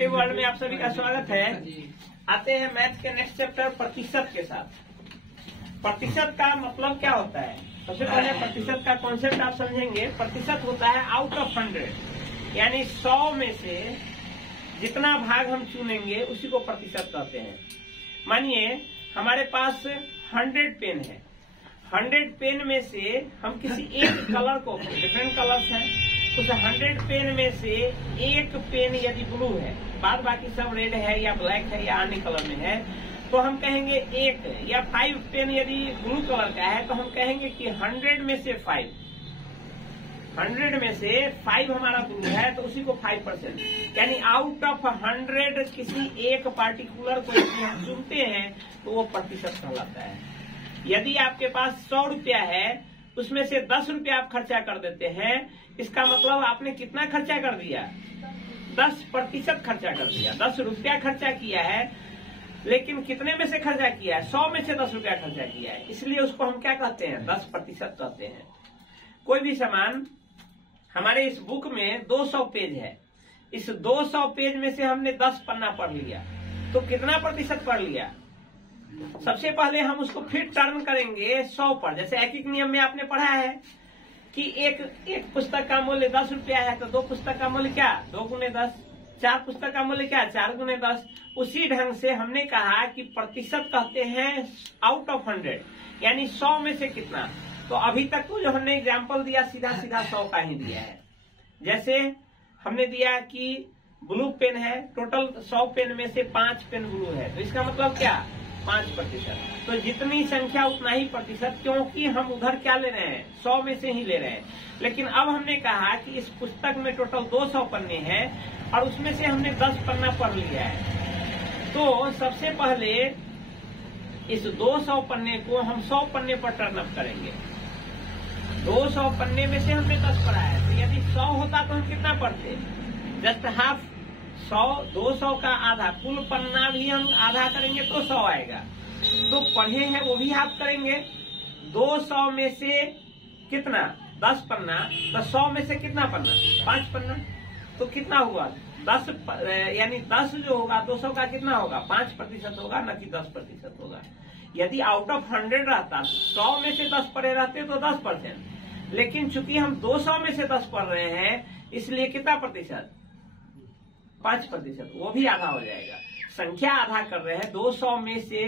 Interactive world में आप सभी का स्वागत है। आते हैं मैथ के नेक्स्ट चैप्टर प्रतिशत के साथ। प्रतिशत का मतलब क्या होता है? सबसे पहले प्रतिशत का कॉन्सेप्ट आप समझेंगे। प्रतिशत होता है आउट ऑफ 100, यानी 100 में से जितना भाग हम चुनेंगे उसी को प्रतिशत कहते हैं। मानिए हमारे पास 100 पेन है, 100 पेन में से हम किसी एक कलर को, डिफरेंट कलर्स हैं, उस 100 पेन में से एक पेन यदि ब्लू है, बाद बाकी सब रेड है या ब्लैक है या अन्य कलर में है, तो हम कहेंगे एक। या 5 पेन यदि ब्लू कलर का है तो हम कहेंगे कि 100 में से 5, 100 में से 5 हमारा ब्लू है तो उसी को 5%, यानी आउट ऑफ 100 किसी एक पार्टिकुलर को यदि हम चुनते हैं तो वो प्रतिशत कहलाता है। यदि आपके पास 100 रुपया है, उसमें से 10 रुपया आप खर्चा कर देते हैं, इसका मतलब आपने कितना खर्चा कर दिया? 10% खर्चा कर दिया। 10 रुपया खर्चा किया है, लेकिन कितने में से खर्चा किया है? 100 में से 10 रुपया खर्चा किया है, इसलिए उसको हम क्या कहते हैं? 10% कहते हैं। कोई भी सामान, हमारे इस बुक में 200 पेज है, इस 200 पेज में से हमने 10 पन्ना पढ़ लिया, तो कितना प्रतिशत पढ़ लिया? सबसे पहले हम उसको फिर टर्न करेंगे 100 पर। जैसे एक नियम में आपने पढ़ा है कि एक पुस्तक का मूल्य 10 रुपया है, तो 2 पुस्तक का मूल्य क्या? 2 गुने 10। 4 पुस्तक का मूल्य क्या? 4 गुने 10। उसी ढंग से हमने कहा कि प्रतिशत कहते हैं आउट ऑफ 100, यानी 100 में से कितना। तो अभी तक तो जो हमने एग्जाम्पल दिया सीधा सीधा 100 का ही दिया है। जैसे हमने दिया कि ब्लू पेन है, टोटल 100 पेन में से 5 पेन ब्लू है, तो इसका मतलब क्या? 5%। तो जितनी संख्या उतना ही प्रतिशत, क्योंकि हम उधर क्या ले रहे हैं? 100 में से ही ले रहे हैं। लेकिन अब हमने कहा कि इस पुस्तक में टोटल 200 पन्ने हैं और उसमें से हमने 10 पन्ना पढ़ लिया है, तो सबसे पहले इस 200 पन्ने को हम 100 पन्ने पर टर्न अप करेंगे। 200 पन्ने में से हमने 10 पढ़ा है, तो यदि 100 होता तो हम कितना पढ़ते? Just half. 200 का आधा, कुल पन्ना भी हम आधा करेंगे तो 100 आएगा, तो पढ़े हैं वो भी हाफ करेंगे। 200 में से कितना? 10 पन्ना, तो 100 में से कितना पन्ना? 5 पन्ना। तो कितना हुआ? 10, यानी 10 जो होगा 200 का कितना होगा? 5% होगा, न कि 10% होगा। यदि आउट ऑफ 100 रहता, 100 में से 10 पढ़े रहते तो 10%, लेकिन चूंकि हम 200 में से 10 पढ़ रहे हैं, इसलिए कितना प्रतिशत? 5%, वो भी आधा हो जाएगा। संख्या आधा कर रहे हैं। 200 में से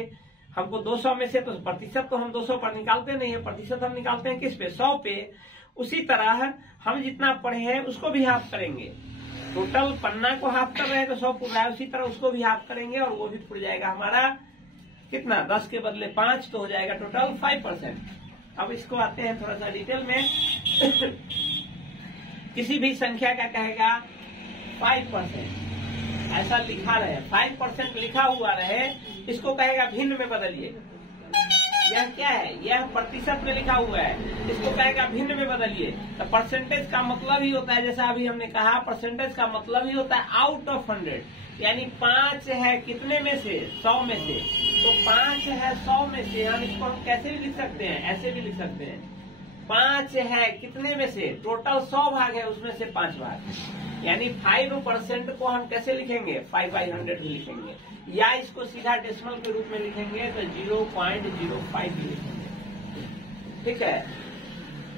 हमको 200 में से तो प्रतिशत तो हम 200 पर निकालते नहीं है, प्रतिशत हम निकालते हैं किस पे? 100 पे। उसी तरह हम जितना पढ़े हैं उसको भी हाफ करेंगे। टोटल पन्ना को हाफ कर रहे हैं तो 100 पूरा है, उसी तरह उसको भी हाफ करेंगे और वो भी पूरा जाएगा हमारा कितना? 10 के बदले 5, तो हो जाएगा टोटल 5%। अब इसको आते हैं थोड़ा सा डिटेल में। किसी भी संख्या का कहेगा 5%, ऐसा लिखा रहे, 5% लिखा हुआ रहे, इसको कहेगा भिन्न में बदलिए। यह क्या है? यह प्रतिशत में लिखा हुआ है, इसको कहेगा भिन्न में बदलिए। तो परसेंटेज का मतलब ही होता है, जैसा अभी हमने कहा, परसेंटेज का मतलब ही होता है आउट ऑफ 100, यानी 5 है कितने में से? 100 में से। तो 5 है 100 में से, हम इसको हम कैसे भी लिख सकते हैं? ऐसे भी लिख सकते हैं। 5 है कितने में से? टोटल 100 भाग है, उसमें से 5 भाग, यानी 5% को हम कैसे लिखेंगे? 5/100 भी लिखेंगे, या इसको सीधा डेसिमल के रूप में लिखेंगे तो 0.05 भी लिखेंगे। ठीक है,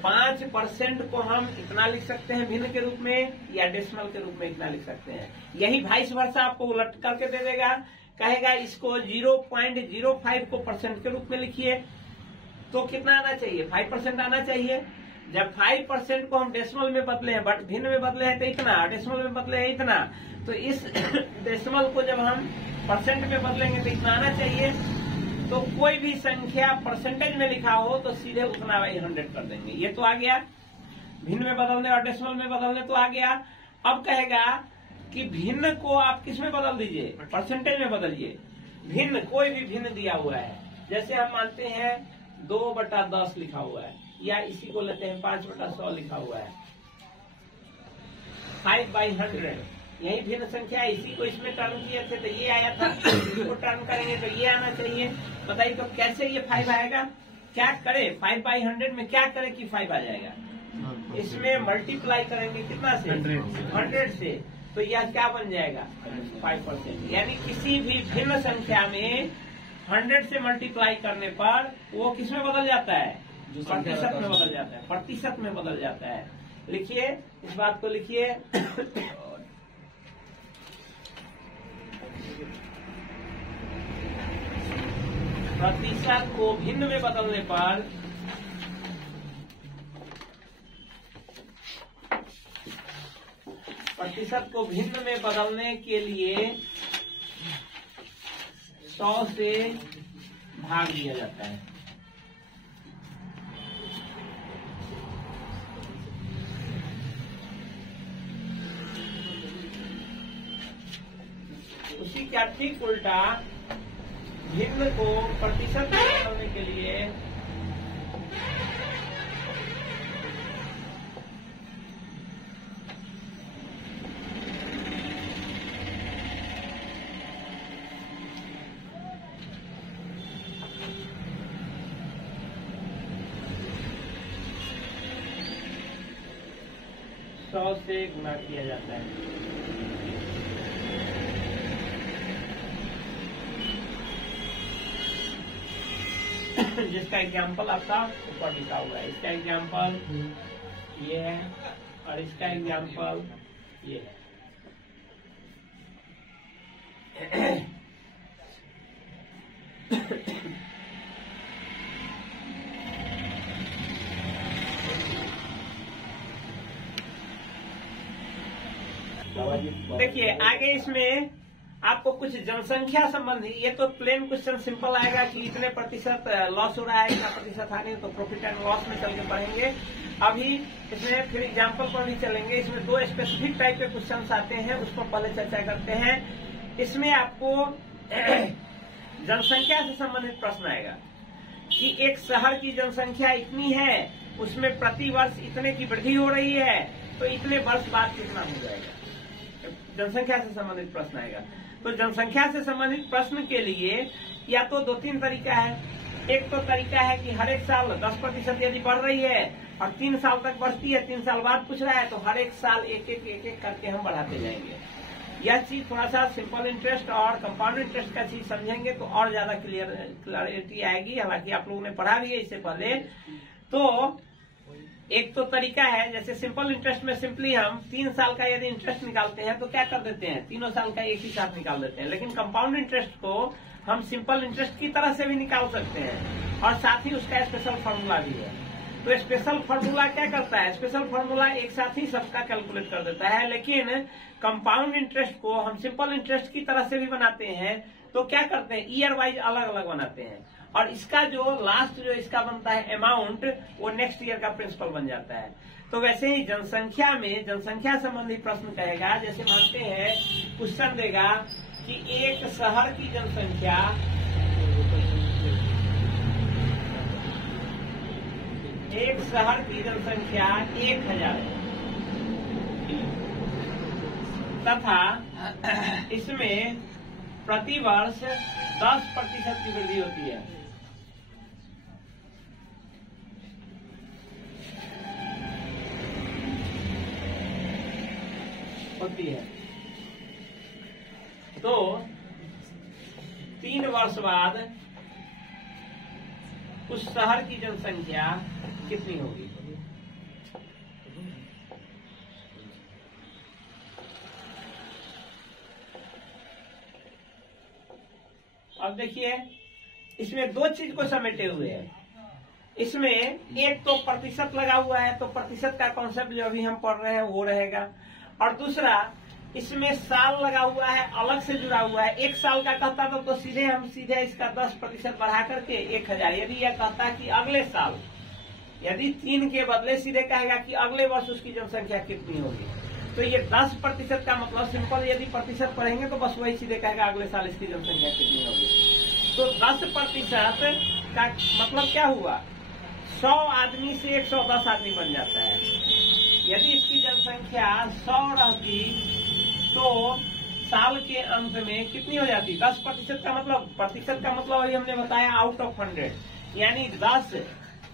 5% को हम इतना लिख सकते हैं भिन्न के रूप में, या डेसिमल के रूप में इतना लिख सकते हैं। यही वाइस वर्सा आपको उलट करके दे देगा, कहेगा इसको 0.05 को परसेंट के रूप में लिखिए, तो कितना आना चाहिए? 5% आना चाहिए। जब 5% को हम डेसिमल में बदले हैं, बट भिन्न में बदले हैं तो इतना, डेसिमल में बदले हैं इतना, तो इस डेसिमल को जब हम परसेंट में बदलेंगे तो इतना आना चाहिए। तो कोई भी संख्या परसेंटेज में लिखा हो तो सीधे उतना 100 कर देंगे। ये तो आ गया, भिन्न में बदलने और डेसिमल में बदलने तो आ गया। अब कहेगा कि भिन्न को आप किस में बदल दीजिए? परसेंटेज में बदलिए। भिन्न, कोई भी भिन्न दिया हुआ है, जैसे हम मानते हैं 2/10 लिखा हुआ है, या इसी को लेते हैं 5/100 लिखा हुआ है, 5/100, यही भिन्न संख्या है। इसी को इसमें टर्न किए थे तो ये आया था, इसको टर्न करेंगे तो ये आना चाहिए। बताइए तो कैसे ये 5 आएगा? क्या करे? 5/100 में क्या करे कि 5 आ जाएगा? इसमें मल्टीप्लाई करेंगे कितना से? 100 से। तो यह क्या बन जाएगा 5%। यानी किसी भी भिन्न संख्या में 100 से मल्टीप्लाई करने पर वो किस में बदल जाता है, प्रतिशत में बदल जाता है, प्रतिशत में बदल जाता है। लिखिए, इस बात को लिखिए। प्रतिशत को भिन्न में बदलने पर प्रतिशत को भिन्न में बदलने के लिए 100 से भाग दिया जाता है। उसी का ठीक उल्टा भिन्न को प्रतिशत में बदलने के लिए 100 से गुणा किया जाता है। जिसका एग्जाम्पल आपका ऊपर लिखा हुआ है। इसका एग्जाम्पल ये है और इसका एग्जाम्पल ये है। देखिए आगे इसमें आपको कुछ जनसंख्या संबंधी, ये तो प्लेन क्वेश्चन सिंपल आएगा कि इतने प्रतिशत लॉस हो रहा है, इतना प्रतिशत हानि, तो प्रॉफिट एंड लॉस में चल के पढ़ेंगे। अभी इसमें फिर एग्जाम्पल पर भी चलेंगे। इसमें 2 स्पेसिफिक टाइप के क्वेश्चन आते हैं, उस पर पहले चर्चा करते हैं। इसमें आपको जनसंख्या से संबंधित प्रश्न आएगा कि एक शहर की जनसंख्या इतनी है, उसमें प्रति वर्ष इतने की वृद्धि हो रही है, तो इतने वर्ष बाद कितना हो जाएगा। जनसंख्या से संबंधित प्रश्न आएगा। तो जनसंख्या से संबंधित प्रश्न के लिए या तो 2-3 तरीका है। एक तो तरीका है कि हर एक साल 10% यदि बढ़ रही है और 3 साल तक बढ़ती है, 3 साल बाद पूछ रहा है, तो हर एक साल एक एक करके हम बढ़ाते जाएंगे। यह चीज थोड़ा सा सिंपल इंटरेस्ट और कंपाउंड इंटरेस्ट का चीज समझेंगे तो और ज्यादा क्लियरिटी आएगी। हालांकि आप लोगों ने पढ़ा भी है इससे पहले। तो एक तो तरीका है, जैसे सिंपल इंटरेस्ट में सिंपली हम 3 साल का यदि इंटरेस्ट निकालते हैं तो क्या कर देते हैं, 3 साल का एक ही साथ निकाल देते हैं। लेकिन कंपाउंड इंटरेस्ट को हम सिंपल इंटरेस्ट की तरह से भी निकाल सकते हैं और साथ ही उसका स्पेशल फॉर्मूला भी है। तो स्पेशल फॉर्मूला क्या करता है, स्पेशल फॉर्मूला एक साथ ही सबका कैलकुलेट कर देता है। लेकिन कंपाउंड इंटरेस्ट को हम सिंपल इंटरेस्ट की तरह से भी बनाते हैं, तो क्या करते हैं, ईयर वाइज अलग अलग बनाते हैं और इसका जो लास्ट जो इसका बनता है अमाउंट, वो नेक्स्ट ईयर का प्रिंसिपल बन जाता है। तो वैसे ही जनसंख्या में जनसंख्या संबंधी प्रश्न कहेगा, जैसे मानते हैं क्वेश्चन देगा कि एक शहर की जनसंख्या एक शहर की जनसंख्या 1000 है तथा इसमें प्रति वर्ष 10% की वृद्धि होती है। तो 3 वर्ष बाद उस शहर की जनसंख्या कितनी होगी। अब देखिए इसमें 2 चीज को समेटे हुए हैं। इसमें एक तो प्रतिशत लगा हुआ है, तो प्रतिशत का कॉन्सेप्ट जो अभी हम पढ़ रहे हैं वो रहेगा, और दूसरा इसमें साल लगा हुआ है, अलग से जुड़ा हुआ है। 1 साल का कहता तो सीधे हम इसका 10% बढ़ा करके 1000। यदि यह कहता कि अगले साल, यदि 3 के बदले सीधे कहेगा कि अगले वर्ष उसकी जनसंख्या कितनी होगी, तो ये 10% का मतलब सिंपल यदि प्रतिशत पढ़ेंगे तो बस वही सीधे कहेगा अगले साल इसकी जनसंख्या कितनी होगी। तो 10% का मतलब क्या हुआ, 100 आदमी से 110 आदमी बन जाता है। यदि इसकी जनसंख्या 100 रहती तो साल के अंत में कितनी हो जाती, 10% का मतलब, प्रतिशत का मतलब अभी हमने बताया आउट ऑफ 100, यानी 10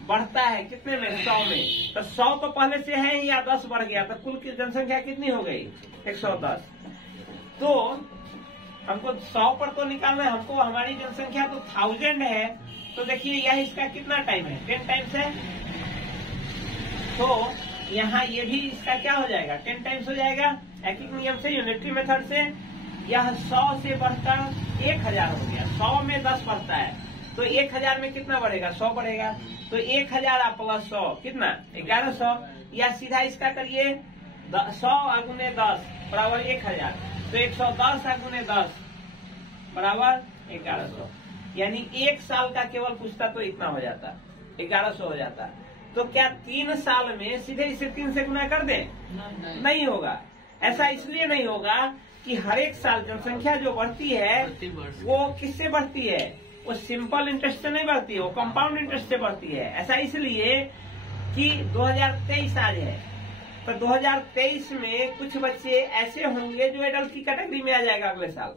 बढ़ता है कितने में, 100 में। तो 100 तो पहले से है या 10 बढ़ गया, तो कुल की जनसंख्या कितनी हो गई, 110। तो हमको 100 पर तो निकालना है, हमको हमारी जनसंख्या तो 1000 है। तो देखिए यह इसका कितना टाइम है, 10 टाइम्स है। तो यहाँ ये भी इसका क्या हो जाएगा, 10 टाइम्स हो जाएगा। एक नियम से, यूनिटरी मेथड से यह 100 से बढ़कर 1000 हो गया। 100 में 10 बढ़ता है, तो 1000 में कितना बढ़ेगा, 100 बढ़ेगा। तो 1000 प्लस 100 कितना, 1100। या सीधा इसका करिए, 100 गुने 10 बराबर 1000। तो 110 गुने 10 बराबर 1100। यानी 1 साल का केवल पूछता तो इतना हो जाता, 1100 हो जाता। तो क्या 3 साल में सीधे इसे 3 से गुना कर दें, नहीं होगा। ऐसा इसलिए नहीं होगा कि हर एक साल जनसंख्या जो बढ़ती है वो किससे बढ़ती है, वो सिंपल इंटरेस्ट से नहीं बढ़ती है, वो कंपाउंड इंटरेस्ट से बढ़ती है। ऐसा इसलिए कि 2023 आज है, तो 2023 में कुछ बच्चे ऐसे होंगे जो एडल्ट की कैटेगरी में आ जाएगा अगले साल,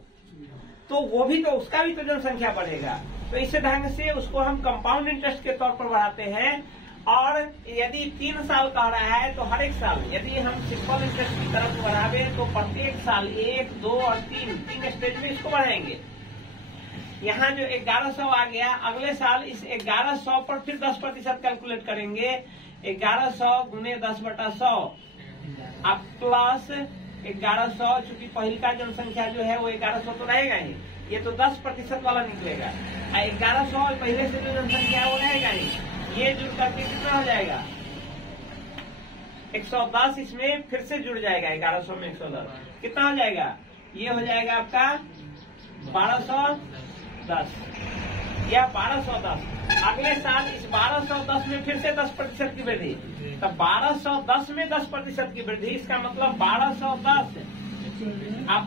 तो वो भी तो, उसका भी तो जनसंख्या बढ़ेगा। तो इस ढंग से उसको हम कंपाउंड इंटरेस्ट के तौर पर बढ़ाते हैं। और यदि 3 साल का रहा है तो हर एक साल यदि हम सिंपल इंटरेस्ट की तरफ बढ़ावे तो प्रत्येक साल 1, 2 और 3 स्टेज में इसको बढ़ाएंगे। यहाँ जो 1100 आ गया, अगले साल इस 1100 पर फिर 10% कैलकुलेट करेंगे। 1100 गुने 10/100 अब प्लस 1100, चूंकि पहली का जनसंख्या जो है वो 1100 तो रहेगा ही, ये तो 10% वाला निकलेगा। 1100 पहले से जो जनसंख्या है वो रहेगा ही, ये जुड़ करके कितना हो जाएगा, 110। इसमें फिर से जुड़ जाएगा 1100 में 110, कितना हो जाएगा, ये हो जाएगा आपका 1210 या 1210। अगले साल इस 1210 में फिर से 10% की वृद्धि, तो 1210 में 10% की वृद्धि, इसका मतलब 1210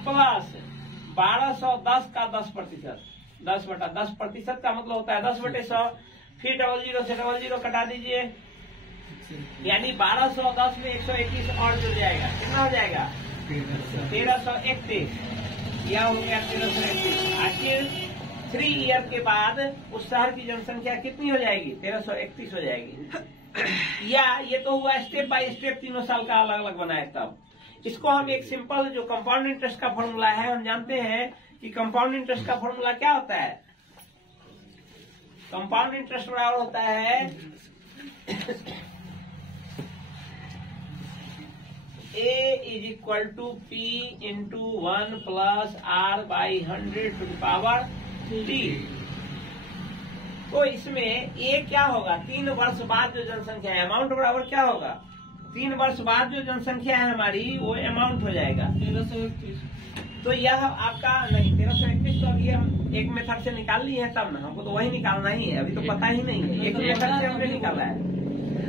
प्लस 1210 का 10%, 10/10% का मतलब होता है 10/100। फिर 00 से 00 कटा दीजिए, यानी 1210 में 121 और जुड़ जाएगा, कितना हो जाएगा, 1331, यह हो गया 1331। आखिर 3 ईयर के बाद उस शहर की जनसंख्या कितनी हो जाएगी, 1331 हो जाएगी। या ये तो हुआ स्टेप बाय स्टेप, तीनों साल का अलग अलग बनाए। तब इसको हम एक सिंपल जो कंपाउंड इंटरेस्ट का फॉर्मूला है, हम जानते हैं कि कंपाउंड इंटरेस्ट का फॉर्मूला क्या होता है। कंपाउंड इंटरेस्ट बराबर होता है A = P × 1 + R/100 T। तो इसमें A क्या होगा, 3 वर्ष बाद जो जनसंख्या है, अमाउंट बराबर क्या होगा, 3 वर्ष बाद जो जनसंख्या है हमारी वो अमाउंट हो जाएगा 1331। तो यह आपका नहीं 1331, तो अभी हम एक मेथड से निकाल लिए हैं, तब ना हमको तो वही निकालना ही है, अभी तो पता ही नहीं है। एक मेथड से हमने निकाला है,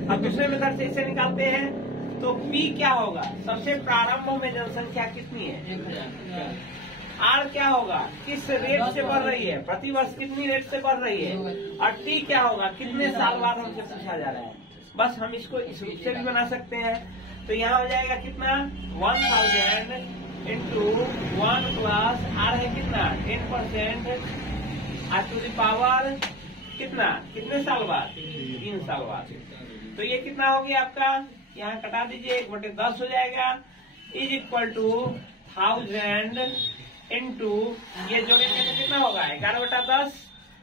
अब दूसरे मेथड से इसे निकालते हैं। तो P क्या होगा, सबसे प्रारंभ में जनसंख्या कितनी है, 1000। R क्या होगा, किस रेट से बढ़ रही है, प्रति वर्ष कितनी रेट से बढ़ रही है। और T क्या होगा, कितने साल बाद हमसे पूछा जा रहा है। बस हम इसको इस रूप से भी बना सकते हैं। तो यहाँ हो जाएगा कितना, 1000 × 1 + R है कितना, 10% R⁴ कितना, कितने साल बाद, 3 साल बाद। तो ये कितना हो गया आपका, यहाँ कटा दीजिए, 1/10 हो जाएगा, = 1000 × ये जोड़ेंगे तो कितना होगा, 11/10।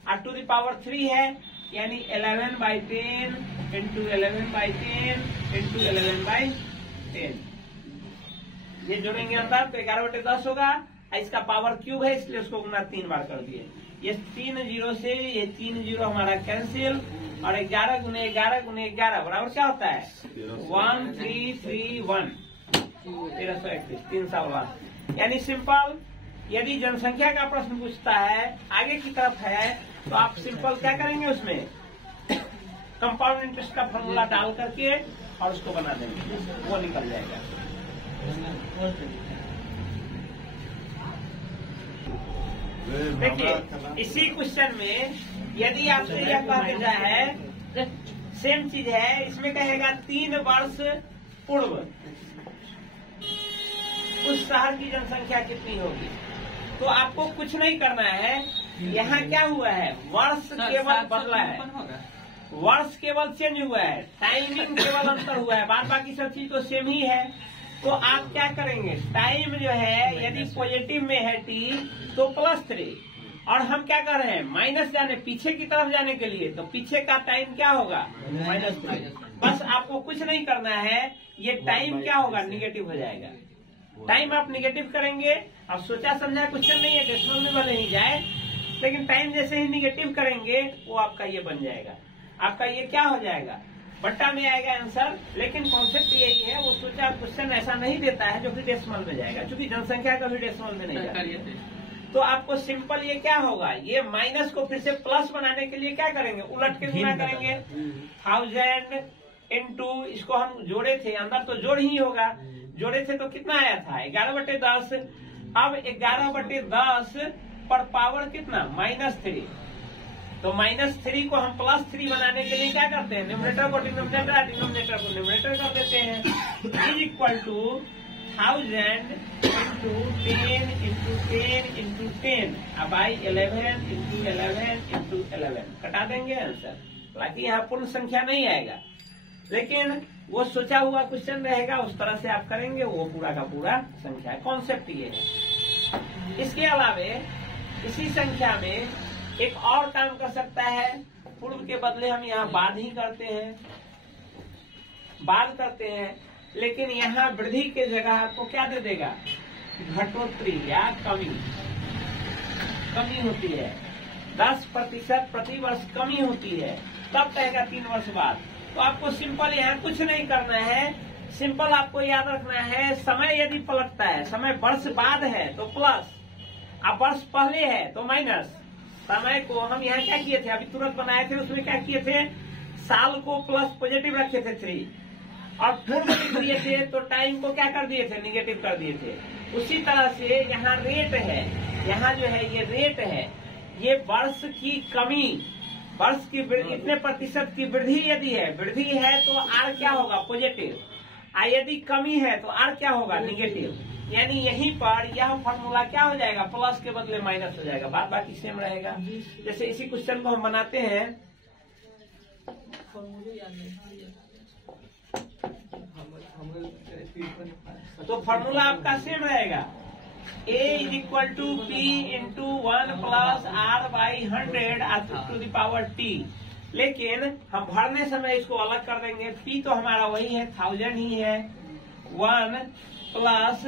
R⁴ है, यानी 11/10 × 11/10 × 11/10। ये जोड़ेंगे अंदर तो 11/10 होगा। इसका पावर क्यूब है इसलिए उसको गुना 3 बार कर दिए। ये 3 0 से ये 3 0 हमारा कैंसिल, और 11 × 11 × 11 बराबर क्या होता है, 1331, 1331, 3 साल बाद। यानी सिंपल, यदि जनसंख्या का प्रश्न पूछता है आगे की तरफ है तो आप सिंपल क्या करेंगे, उसमें कंपाउंड इंटरेस्ट का फॉर्मूला डाल करके और उसको बना देंगे, वो निकल जाएगा। देखिए इसी क्वेश्चन में यदि आपसे यह कहा गया है, सेम चीज है, इसमें कहेगा 3 वर्ष पूर्व उस शहर की जनसंख्या कितनी होगी। तो आपको कुछ नहीं करना है, यहाँ क्या हुआ है, वर्ष केवल बदला है, वर्ष केवल चेंज हुआ है, टाइमिंग केवल अंतर हुआ है, बाद बाकी सब चीज तो सेम ही है। तो आप क्या करेंगे, टाइम जो है यदि पॉजिटिव में है t तो +3, और हम क्या कर रहे हैं माइनस जाने पीछे की तरफ जाने के लिए, तो पीछे का टाइम क्या होगा -3। बस आपको कुछ नहीं करना है, ये टाइम क्या होगा निगेटिव हो जाएगा। टाइम आप निगेटिव करेंगे, अब सोचा समझा क्वेश्चन नहीं है, डेसिमल में भले ही जाए, लेकिन टाइम जैसे ही निगेटिव करेंगे वो आपका ये बन जाएगा, आपका ये क्या हो जाएगा बट्टा में आएगा आंसर। लेकिन कॉन्सेप्ट यही है, वो सोचा क्वेश्चन ऐसा नहीं देता है जो कि डेसिमल में जाएगा, क्योंकि जनसंख्या कभी डेसिमल में नहीं जाती है। तो आपको सिंपल ये क्या होगा, ये माइनस को फिर से प्लस बनाने के लिए क्या करेंगे, उलट के गुना करेंगे। 1000 इंटू, इसको हम जोड़े थे, अंदर तो जोड़ ही होगा, जोड़े थे तो कितना आया था 11/10। अब 11/10 पर पावर कितना -3, तो -3 को हम +3 बनाने के लिए क्या करते हैं, न्यूमरेटर को डिनोमिनेटर, डिनोमिनेटर को न्यूमरेटर कर देते हैं। Is equal to 1000 into 10 into 10 into 10 by 11 into 11 into 11 कटा देंगे आंसर। हालांकि यहाँ पूर्ण संख्या नहीं आएगा, लेकिन वो सोचा हुआ क्वेश्चन रहेगा, उस तरह से आप करेंगे, वो पूरा का पूरा संख्या है। कॉन्सेप्ट ये है। इसके अलावे इसी संख्या में एक और काम कर सकता है, पूर्व के बदले हम यहाँ बाद ही करते हैं, बाद करते हैं, लेकिन यहाँ वृद्धि के जगह आपको क्या दे देगा, घटोत्तरी या कमी, कमी होती है 10% प्रति वर्ष कमी होती है, तब कहेगा 3 वर्ष बाद। तो आपको सिंपल यहाँ कुछ नहीं करना है, सिंपल आपको याद रखना है, समय यदि पलटता है, समय वर्ष बाद है तो प्लस, अब वर्ष पहले है तो माइनस। समय को हम यहाँ क्या किए थे, अभी तुरंत बनाए थे, उसमें क्या किए थे, साल को प्लस पॉजिटिव रखे थे 3, और पूर्व लिख दिए थे, तो टाइम को क्या कर दिए थे, निगेटिव कर दिए थे। उसी तरह से यहाँ रेट है, यहाँ जो है ये रेट है, ये वर्ष की कमी, वर्ष की इतने प्रतिशत की वृद्धि यदि है, वृद्धि है तो आर क्या होगा पॉजिटिव, यदि कमी है तो आर क्या होगा निगेटिव। यानी यहीं पर यह फॉर्मूला क्या हो जाएगा, प्लस के बदले माइनस हो जाएगा, बात बाकी सेम रहेगा। जैसे इसी क्वेश्चन को हम बनाते हैं, तो फॉर्मूला आपका सेम रहेगा, A is equal to P into 1 plus R/100 to the power T। लेकिन हम भरने समय इसको अलग कर देंगे, P तो हमारा वही है 1000 ही है, 1 प्लस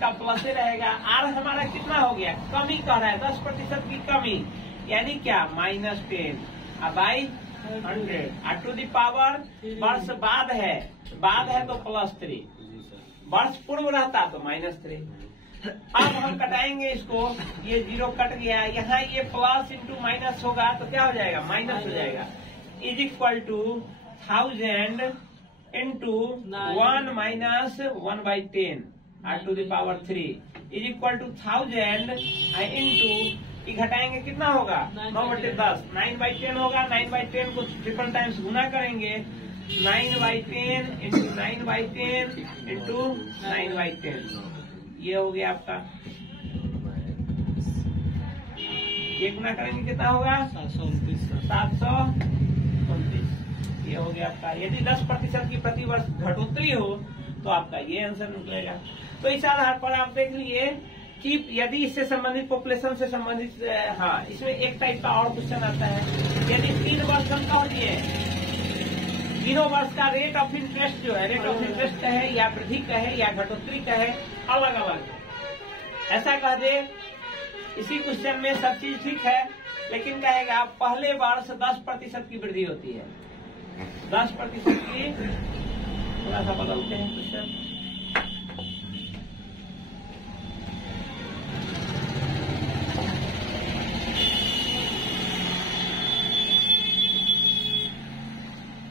का प्लस ही रहेगा, R हमारा कितना हो गया, कमी कह रहा है 10% की कमी, यानी क्या -10 बाई 100 टू दी पावर, वर्ष बाद है तो +3, वर्ष पूर्व रहता तो -3। अब हम कटाएंगे इसको, ये 0 कट गया, यहाँ ये प्लस इंटू माइनस होगा तो क्या हो जाएगा, माइनस हो जाएगा। Is equal to 1000 into 1 minus 1/10 to the power 3 is equal to 1000 into, घटाएंगे कितना होगा 9/10, 9/10 होगा, 9/10 को ट्रिपल टाइम्स गुना करेंगे, 9/10 इंटू 9/10 इंटू 9/10, ये हो गया आपका, ये गुना करेंगे कितना होगा 729, ये हो गया आपका। यदि 10% की प्रति वर्ष घटोत्तरी हो तो आपका ये आंसर निकलेगा। तो इस आधार पर आप देख लीजिए कि यदि इससे संबंधित पॉपुलेशन से संबंधित, हाँ इसमें एक टाइप का और क्वेश्चन आता है, यदि 3 वर्ष हम कह दिए, 3 वर्ष का रेट ऑफ इंटरेस्ट जो है, रेट ऑफ इंटरेस्ट का है या वृद्धि का है या घटोत्तरी का है, अलग अलग ऐसा कह दे, इसी क्वेश्चन में सब चीज ठीक है, लेकिन कहेगा पहले वर्ष 10% की वृद्धि होती है, 10% की, थोड़ा सा बदलते हैं क्वेश्चन,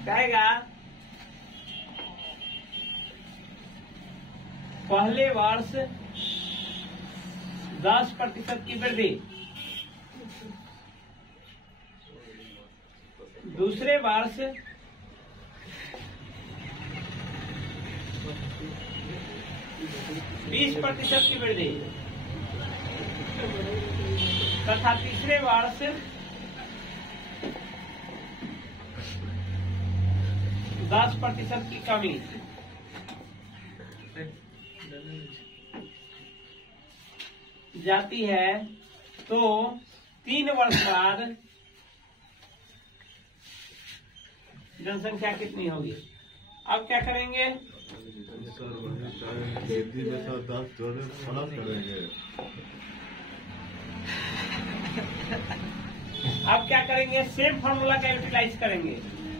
कहेगा पहले वर्ष 10% की वृद्धि, दूसरे वर्ष 20% की वृद्धि, तथा तीसरे वर्ष 10% की कमी जाती है तो 3 वर्ष बाद जनसंख्या कितनी होगी। अब क्या करेंगे, अब क्या करेंगे, सेम फॉर्मूला का यूटिलाइज करेंगे,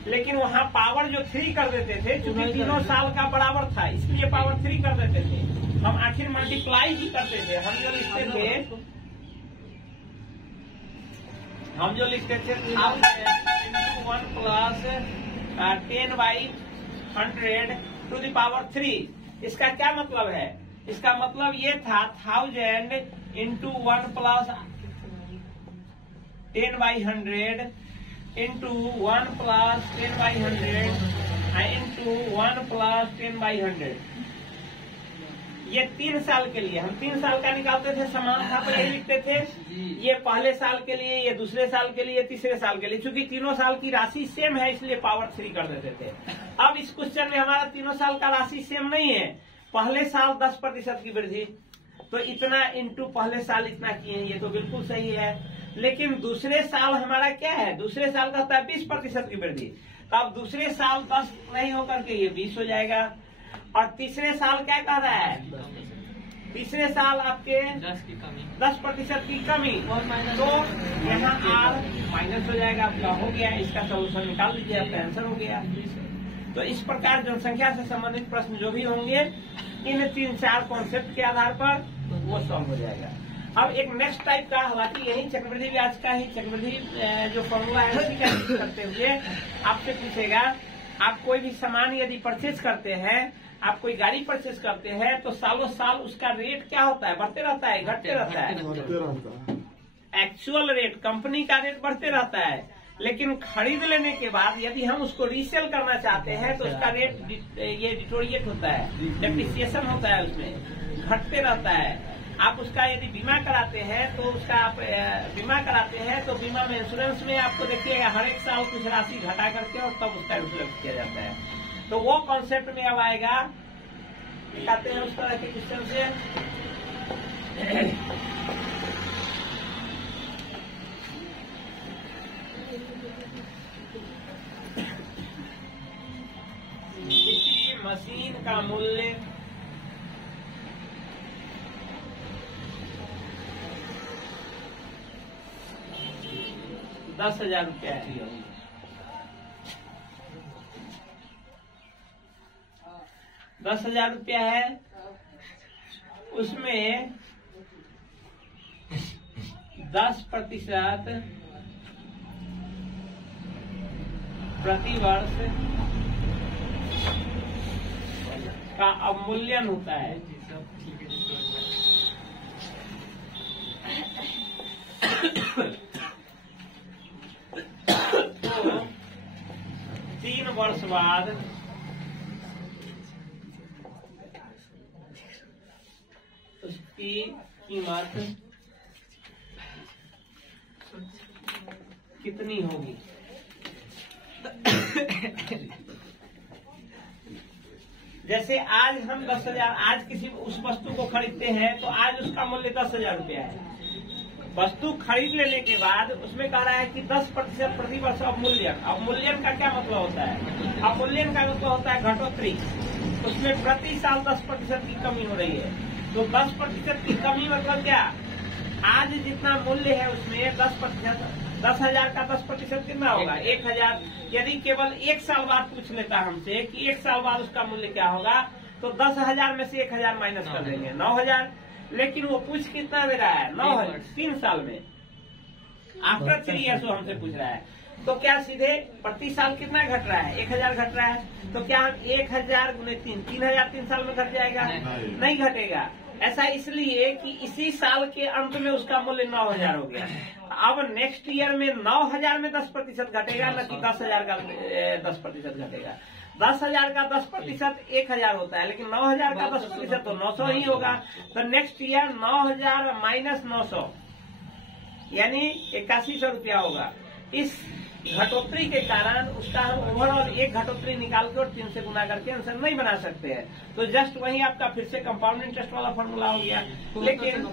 लेकिन वहाँ पावर जो 3 कर देते थे, क्योंकि तीनों साल का बराबर था इसलिए पावर 3 कर देते थे। हम आखिर मल्टीप्लाई ही करते थे। हम जो लिखते थे 1 प्लस 10/100 टू द पावर 3। इसका क्या मतलब है, इसका मतलब ये था 1000 into 1 plus 10/100 into 1 plus 10/100 into 1 plus 10/100। ये 3 साल के लिए, हम 3 साल का निकालते थे, समान था तो यही लिखते थे। ये पहले साल के लिए, ये दूसरे साल के लिए, तीसरे साल के लिए। चूंकि तीनों साल की राशि सेम है इसलिए पावर 3 कर देते थे। अब इस क्वेश्चन में हमारा तीनों साल का राशि सेम नहीं है। पहले साल 10% की वृद्धि, तो इतना इंटू पहले साल इतना किए, ये तो बिल्कुल सही है। लेकिन दूसरे साल हमारा क्या है, दूसरे साल का होता है 20% की वृद्धि। तो अब दूसरे साल 10 नहीं होकर के ये 20 हो जाएगा। और तीसरे साल क्या कह रहा है, तीसरे साल आपके 10% की कमी, तो यहाँ R माइनस हो जाएगा। आपका हो गया, इसका सोल्यूशन निकाल लीजिए, आपका आंसर हो गया। तो इस प्रकार जनसंख्या से संबंधित प्रश्न जो भी होंगे इन 3-4 कॉन्सेप्ट के आधार पर वो सॉल्व हो जाएगा। अब एक नेक्स्ट टाइप का, हालांकि यही चक्रवृद्धि ब्याज का ही चक्रवृद्धि जो फॉर्मूला है उसी का यूज करते हुए आपसे पूछेगा, आप कोई भी सामान यदि परचेज करते हैं, आप कोई गाड़ी परचेज करते हैं, तो सालों साल उसका रेट क्या होता है, बढ़ते रहता है, घटते रहता है। एक्चुअल रेट, कंपनी का रेट बढ़ते रहता है, लेकिन खरीद लेने के बाद यदि हम उसको रीसेल करना चाहते हैं तो उसका रेट ये डिटोरिएट होता है, डेप्रिसिएशन होता है, उसमें घटते रहता है। आप उसका यदि बीमा कराते हैं तो उसका आप बीमा कराते हैं तो बीमा में, इंश्योरेंस में आपको देखिएगा हर एक साल कुछ राशि घटा करके और तब उसका इंश्योरेंस किया जाता है। तो वो कॉन्सेप्ट में अब आएगा, दिखाते हैं उस तरह के क्वेश्चन से। किसी मशीन का मूल्य 10,000 रुपया है। 10,000 रुपया है, उसमें 10% प्रतिवर्ष का अवमूल्यन होता है। तो 3 वर्ष बाद उसकी कीमत कितनी होगी। जैसे आज हम 10,000, आज किसी उस वस्तु को खरीदते हैं तो आज उसका मूल्य 10,000 रुपया है। वस्तु खरीद लेने के बाद उसमें कह रहा है कि 10% प्रति वर्ष अवमूल्यन। अवमूल्यन का क्या मतलब होता है, अवमूल्यन का मतलब होता है घटोत्तरी। उसमें प्रति साल 10% की कमी हो रही है। तो 10% की कमी मतलब क्या, आज जितना मूल्य है उसमें 10%, 10,000 का 10% कितना होगा, 1,000। यदि केवल 1 साल बाद पूछ लेता हमसे कि 1 साल बाद उसका मूल्य क्या होगा, तो 10,000 में से 1,000 माइनस कर देंगे, 9,000। लेकिन वो पूछ कितना दे रहा है, 9,000 3 साल में, आफ्टर 3 ईयर्स वो हमसे पूछ रहा है। तो क्या सीधे प्रति साल कितना घट रहा है, 1,000 घट रहा है। तो क्या 1,000 गुने 3, 3,000 3 साल में घट जाएगा, नहीं घटेगा। ऐसा इसलिए कि इसी साल के अंत में उसका मूल्य 9,000 हो गया। अब नेक्स्ट ईयर में 9,000 में 10% घटेगा, न कि 10,000 का 10% घटेगा। 10,000 का 10% 1,000 होता है, लेकिन 9,000 का 10% तो 900 ही होगा। तो नेक्स्ट ईयर 9,000 माइनस 900 यानी 8100 रुपया होगा। इस घटोत्तरी के कारण उसका हम ओवरऑल एक घटोत्तरी निकाल के और 3 से गुना करके आंसर नहीं बना सकते हैं। तो जस्ट वही आपका फिर से कंपाउंड इंटरेस्ट वाला फॉर्मूला हो गया। लेकिन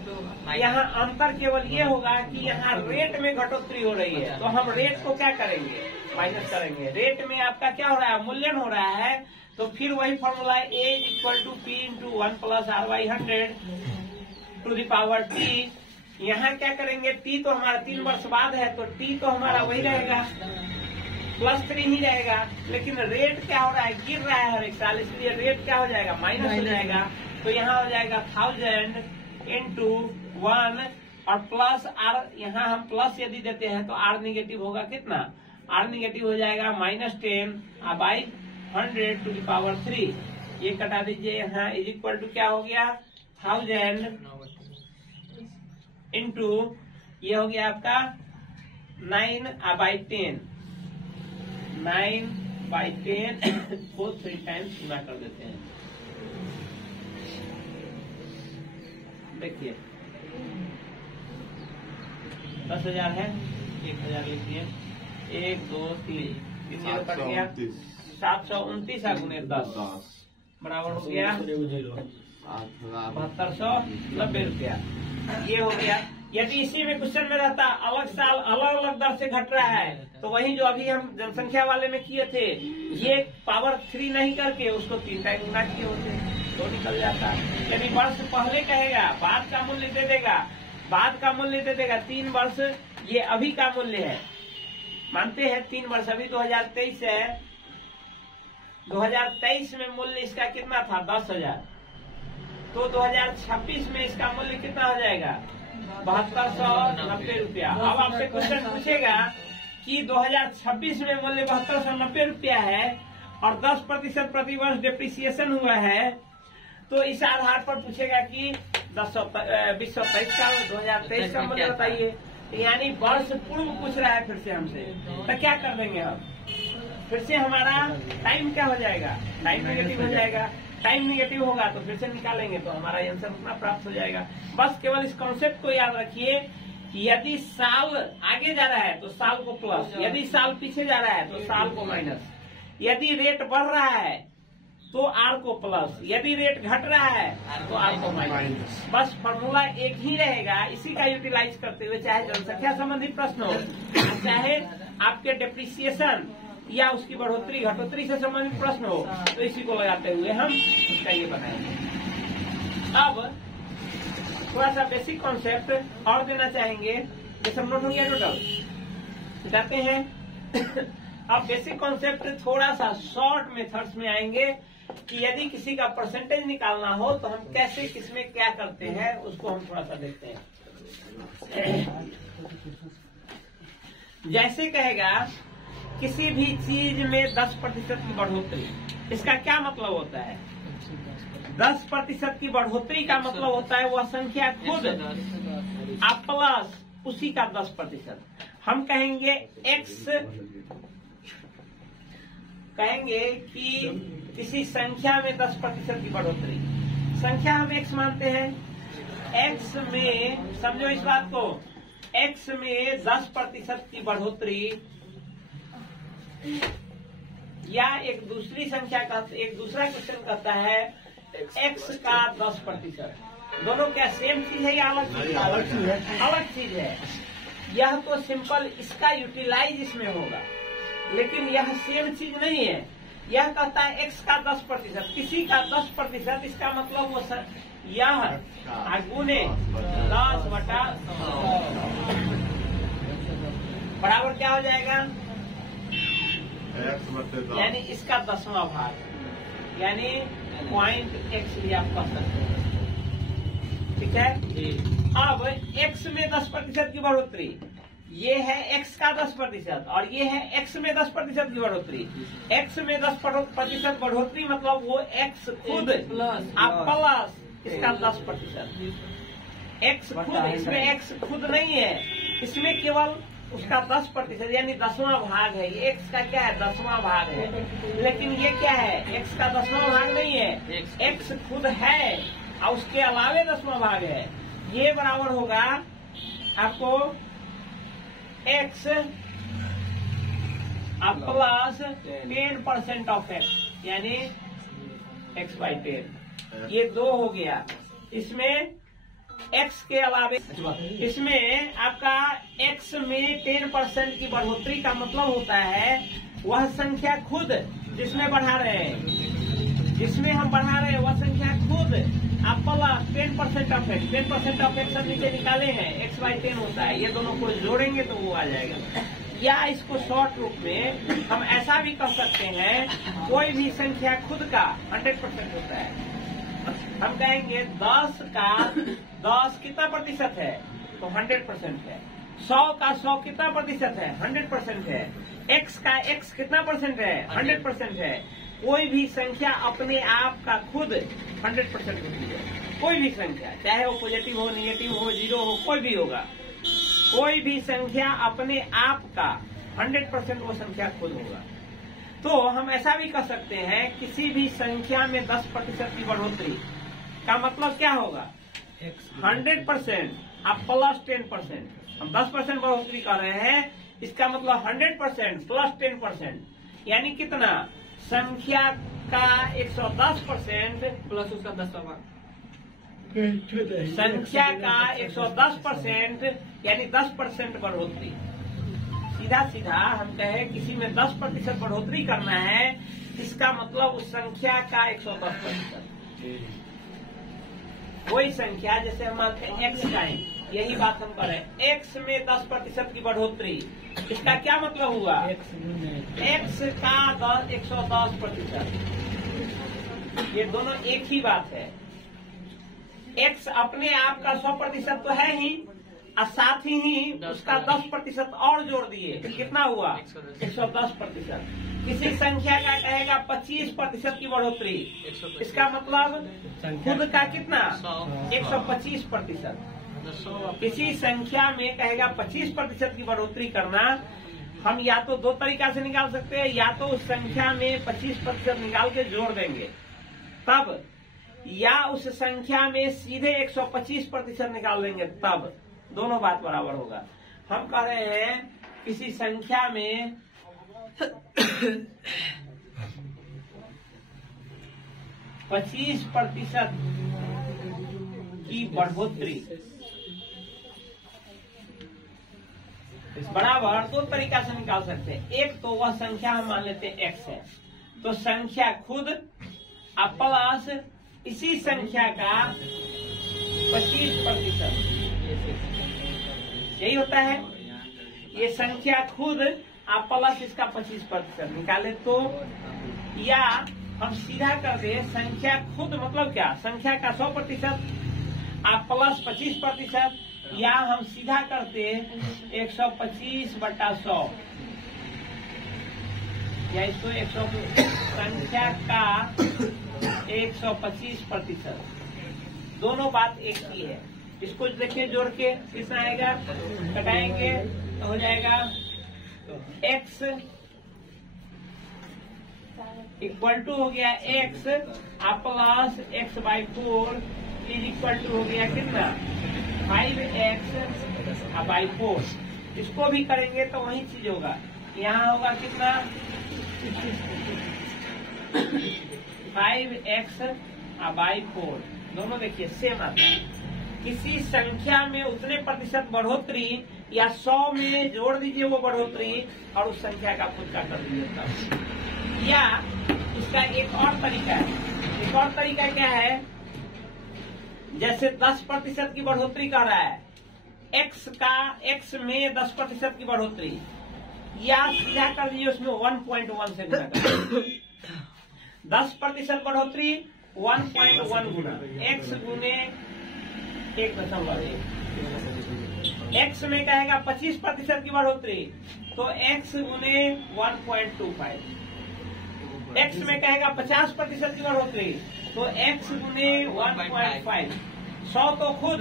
यहाँ अंतर केवल ये होगा कि यहाँ रेट में घटोत्तरी हो रही है, तो हम रेट को क्या करेंगे, माइनस करेंगे। रेट में आपका क्या हो रहा है, मूल्यन हो रहा है, तो फिर वही formula A = P × 1 + R/100 to the power T। यहाँ क्या करेंगे, T तो हमारा 3 वर्ष बाद है, तो T तो हमारा वही रहेगा +3 ही रहेगा। लेकिन रेट क्या हो रहा है, गिर रहा है हर एक साल, इसलिए रेट क्या हो जाएगा, माइनस हो जाएगा। तो यहाँ हो जाएगा 1000 × 1 और प्लस R, यहाँ हम प्लस यदि देते हैं तो R निगेटिव होगा कितना, R निगेटिव हो जाएगा -10/100 टू द पावर 3। ये कटा दीजिए, यहाँ = क्या हो गया 1000 इंटू ये हो गया आपका 9/10 को 3 टाइम्स गुना कर देते हैं। देखिए 10,000 है, 1,000 लिखिए, 1 2 3 कितने कट गया 729 × 10 बराबर हो गया 7290 रुपया। ये हो गया। यदि इसी में क्वेश्चन में रहता अलग साल अलग अलग दर से घट रहा है, तो वही जो अभी हम जनसंख्या वाले में किए थे, ये पावर 3 नहीं करके उसको 3 टाइम गुना किए होते तो निकल जाता। यदि वर्ष पहले कहेगा बाद का मूल्य दे देगा, बाद का मूल्य दे देगा 3 वर्ष, ये अभी का मूल्य है, मानते हैं 3 वर्ष, अभी 2023 है, 2023 में मूल्य इसका कितना था 10,000, तो 2026 में इसका मूल्य कितना हो जाएगा 7290 रुपया। अब आपसे क्वेश्चन पूछेगा कि 2026 में मूल्य 7290 रुपया है और 10% प्रति वर्ष डिप्रिसिएशन हुआ है, तो इस आधार पर पूछेगा कि 2023 का 2023 का मूल्य बताइए। यानी वर्ष पूर्व पूछ रहा है फिर से हमसे, तो क्या कर देंगे हम, फिर से हमारा टाइम क्या हो जाएगा, टाइम नेगेटिव हो जाएगा। टाइम नेगेटिव होगा तो फिर से निकालेंगे तो हमारा आंसर उतना प्राप्त हो जाएगा। बस केवल इस कॉन्सेप्ट को याद रखिए कि यदि साल आगे जा रहा है तो साल को प्लस, यदि साल पीछे जा रहा है तो साल को माइनस, यदि रेट बढ़ रहा है तो आर को प्लस, यदि रेट घट रहा है तो आर को माइनस। बस फॉर्मूला एक ही रहेगा, इसी का यूटिलाइज करते हुए चाहे जनसंख्या संबंधी प्रश्न हो, चाहे आपके डिप्रिसिएशन या उसकी बढ़ोतरी घटोतरी से संबंधित प्रश्न हो, तो इसी को लगाते हुए हम उसका ये बनाएंगे। अब थोड़ा सा बेसिक कॉन्सेप्ट और देना चाहेंगे, जैसे नोट हो गया टोटल, जाते हैं। अब बेसिक कॉन्सेप्ट थोड़ा सा शॉर्ट मेथड्स में आएंगे कि यदि किसी का परसेंटेज निकालना हो तो हम कैसे किसमें क्या करते हैं, उसको हम थोड़ा सा देखते हैं। जैसे कहेगा किसी भी चीज में 10% की बढ़ोतरी, इसका क्या मतलब होता है, 10% की बढ़ोतरी का मतलब होता है वह संख्या खुद आप प्लस उसी का 10%। हम कहेंगे x, कहेंगे कि किसी संख्या में 10% की बढ़ोतरी, संख्या हम x मानते हैं, x में समझो इस बात को, x में 10% की बढ़ोतरी या एक दूसरी संख्या का एक दूसरा क्वेश्चन कहता है x का 10%, दोनों क्या सेम चीज है या अलग चीज? अलग चीज है। यह तो सिंपल इसका यूटिलाइज इसमें होगा, लेकिन यह सेम चीज नहीं है। यह कहता है x का 10%, किसी का 10%, इसका मतलब वो यह गुने 10/100 बराबर क्या हो जाएगा, यानी इसका 10वां भाग, यानी .x भी आप कह सकते हैं। ठीक है। अब x में 10% की बढ़ोतरी, ये है x का 10% और ये है x में 10% की बढ़ोतरी। x में 10% बढ़ोतरी मतलब वो x खुद प्लस इसका 10%। x खुद, इसमें x खुद नहीं है, इसमें केवल उसका 10% यानी 10वां भाग है। ये x का क्या है, 10वां भाग है, लेकिन ये क्या है, x का 10वां भाग नहीं है, x खुद है और उसके अलावे 10वां भाग है। ये बराबर होगा आपको x अब प्लस 10% ऑफ एक्स यानी x/10 ये 2 हो गया। इसमें x के अलावे इसमें आपका x में 10% की बढ़ोतरी का मतलब होता है वह संख्या खुद जिसमें बढ़ा रहे हैं, जिसमें हम बढ़ा रहे हैं वह संख्या खुद आप plus 10% of x, 10% of x नीचे निकाले हैं x/10 होता है, ये दोनों को जोड़ेंगे तो वो आ जाएगा। या इसको शॉर्ट रूप में हम ऐसा भी कह सकते हैं कोई भी संख्या खुद का 100% होता है। हम कहेंगे 10 का 10 कितना प्रतिशत है तो 100% है। 100 का 100 कितना प्रतिशत है 100% है। x का x कितना परसेंट है 100% है। कोई भी संख्या अपने आप का खुद 100% होती है। कोई भी संख्या चाहे वो पॉजिटिव हो, निगेटिव हो, 0 हो, कोई भी होगा, कोई भी संख्या अपने आप का 100% वो संख्या खुद होगा। तो हम ऐसा भी कर सकते हैं किसी भी संख्या में 10% की बढ़ोतरी का मतलब क्या होगा 100% अब प्लस 10%। हम 10% बढ़ोतरी कर रहे हैं, इसका मतलब 100% प्लस 10% यानी कितना संख्या का 110% प्लस उसका 10 संख्या का 110% यानी 10% बढ़ोतरी। सीधा सीधा हम कहें किसी में 10% बढ़ोतरी करना है, इसका मतलब उस संख्या का 110%। कोई संख्या जैसे हम मानते हैं x का, यही बात हम करें x में 10% की बढ़ोतरी, इसका क्या मतलब हुआ x का 110%। ये दोनों एक ही बात है। x अपने आप का 100% तो है ही और साथ ही उसका 10% और जोड़ दिए तो कितना हुआ 110%। किसी संख्या का कहेगा 25% की बढ़ोतरी, इसका मतलब खुद का कितना 125%। किसी संख्या में कहेगा 25% की बढ़ोतरी करना, हम या तो 2 तरीका से निकाल सकते हैं, या तो उस संख्या में 25% निकाल के जोड़ देंगे तब, या उस संख्या में सीधे 125% निकाल देंगे तब, दोनों बात बराबर होगा। हम कह रहे हैं किसी संख्या में 25% की बढ़ोतरी बराबर 2 तरीका से निकाल सकते हैं। एक तो वह संख्या हम मान लेते हैं x है, तो संख्या खुद प्लस इसी संख्या का 25%, यही होता है। ये संख्या खुद प्लस इसका 25% निकाले तो, या हम सीधा कर दे संख्या खुद मतलब क्या संख्या का 100% प्लस 25%, या हम सीधा करते 125/100 या इसको 100 संख्या का 125%। दोनों बात एक ही है। इसको देखिए जोड़ के कितना आएगा, घटाएंगे तो हो जाएगा x इक्वल टू हो गया x plus x/4 is equal to हो गया कितना 5x/4। इसको भी करेंगे तो वही चीज होगा, यहाँ होगा कितना 5x/4। दोनों देखिए सेम आता है। किसी संख्या में उतने प्रतिशत बढ़ोतरी या 100 में जोड़ दीजिए वो बढ़ोतरी और उस संख्या का खुद का कर दीजिए। या इसका एक और तरीका है, एक और तरीका क्या है, जैसे 10% की बढ़ोतरी कर रहा है, x में 10% की बढ़ोतरी, या सीधा कर दीजिए उसमें 1.1 से गुना कर 10% बढ़ोतरी 1.1 गुना x गुने 1.1। x में कहेगा 25% की बढ़ोतरी तो x गुने 1.25। x में कहेगा 50% की बढ़ोतरी तो x गुने 1.5। 100 तो खुद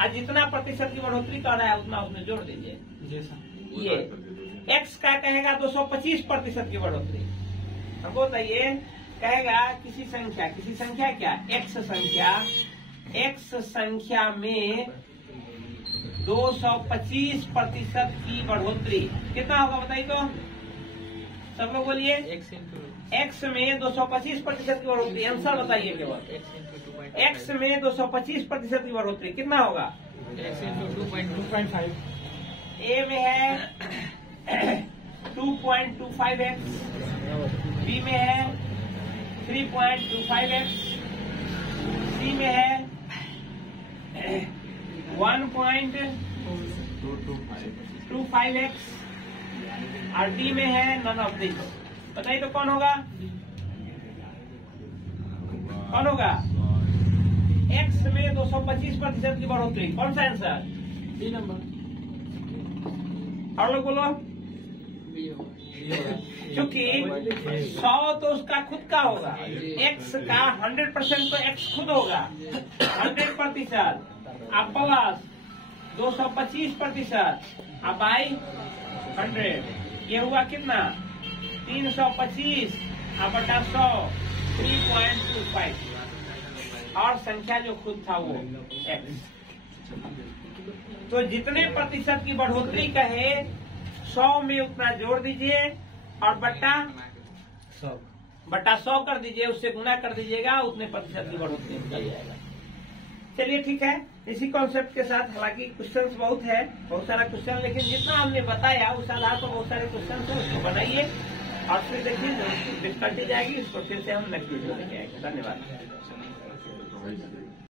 आज जितना प्रतिशत की बढ़ोतरी कर रहा है उतना उसमें जोड़ दीजिए। ये x का कहेगा 225% की बढ़ोतरी। हमको बताइए कहेगा किसी संख्या क्या x संख्या में 225% की बढ़ोतरी कितना होगा बताइए तो सब लोग बोलिए। x में 225% की बढ़ोतरी, आंसर बताइए केवल। x में 225% की बढ़ोतरी कितना होगा? x into 2.5। ए में है 2.25x, बी में है 3.25x, सी में है 1.25x और डी में है नन ऑफ दिस। बताइए तो कौन होगा? कौन होगा? x में 225% की बढ़ोतरी, कौन सा आंसर? D number. और लोग बोलो। क्योंकि 100 तो उसका खुद का होगा, x का 100% तो x खुद होगा, 100% अब प्लस 225% अब बाई 100, ये हुआ कितना? 325 अब बटा 100, 3.25 और संख्या जो खुद था वो x। तो जितने प्रतिशत की बढ़ोतरी कहे 100 में उतना जोड़ दीजिए और बट्टा 100 कर दीजिए, उससे गुना कर दीजिएगा, उतने प्रतिशत की बढ़ोतरी निकल जाएगा। चलिए ठीक है, इसी कॉन्सेप्ट के साथ, हालांकि क्वेश्चंस बहुत है, बहुत सारा क्वेश्चन, लेकिन जितना हमने बताया उस आधार पर बहुत सारे क्वेश्चन है, उसको बनाइए और फिर देखिए डिस्कटी जाएगी, इसको फिर से हम नेक्स्ट वीडियो में आएंगे। धन्यवाद।